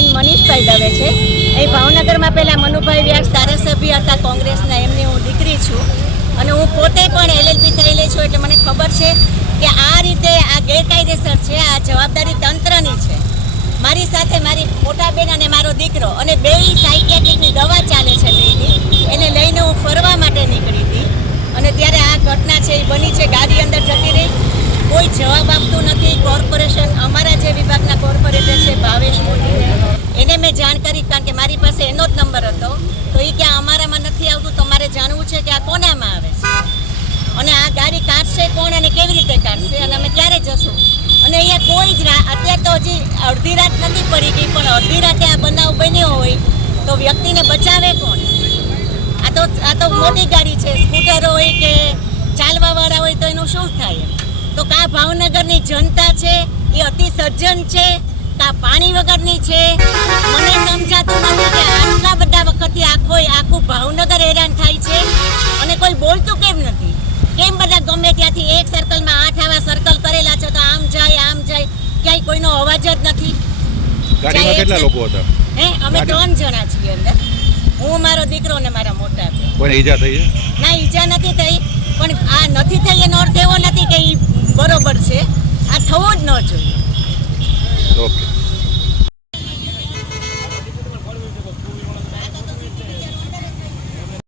બેન મનીષભાઈ દવે છે. અહીં ભાવનગરમાં પહેલાં મનુભાઈ વ્યાસ ધારાસભ્ય હતા કોંગ્રેસના, એમની હું દીકરી છું અને હું પોતે પણ એલએલબી થયેલી છું. એટલે મને ખબર છે કે આ રીતે આ ગેરકાયદેસર છે, આ જવાબદારી તંત્રની છે. મારી સાથે મારી મોટા બેન અને મારો દીકરો અને બેય સાયકિયાટ્રિકની દવા ચાલે છે બેયની, એને લઈને હું ફરવા માટે નીકળી હતી અને ત્યારે આ ઘટના છે એ બની છે. ગાડી અંદર જતી રહી, કોઈ જવાબ આપતું નથી. કોર્પોરેશન અમારા જે વિભાગના કોર્પોરેટર છે ભાવેશ મોદીને, એને મેં જાણ કરી, કારણ કે મારી પાસે એનો જ નંબર હતો. તો એ કે અમારામાં નથી આવતું, તમારે જાણવું છે કે આ કોનામાં આવે છે અને આ ગાડી કાઢશે કોણ અને કેવી રીતે કાઢશે અને અમે ક્યારે જશું. અને અહીંયા કોઈ જ અત્યારે તો હજી અડધી રાત નથી પડી ગઈ, પણ અડધી રાતે આ બનાવ બન્યો હોય તો વ્યક્તિને બચાવે કોણ? આ તો મોટી ગાડી છે, સ્કૂટર હોય કે ચાલવાવાળા હોય તો એનું શું થાય? તો કા ભાવનગરની જનતા છે એ અતિ સજ્જન છે, કા પાણી વગરની છે? મને સમજાતું નથી કે આટલા બધા વખતથી આખું ભાવનગર હેરાન થાય છે અને કોઈ બોલતું કેમ નથી? કેમ બધા ગમે ત્યાંથી એક સર્કલમાં 8 આવા સર્કલ કરેલા છે તો આમ જાય ક્યાંય કોઈનો અવાજ જ નથી. ગાડીમાં કેટલા લોકો હતા? અમે 3 જણા છીએ અંદર, હું, મારો દીકરો ને મારા મોટા ભાઈ. કોઈને ઈજા થઈ છે? ના, ઈજા નથી થઈ, પણ આ નથી થઈ એનો અર્થ એવો નથી કે એ બરોબર છે. આ થવું જ ન જોઈએ. ઓકે.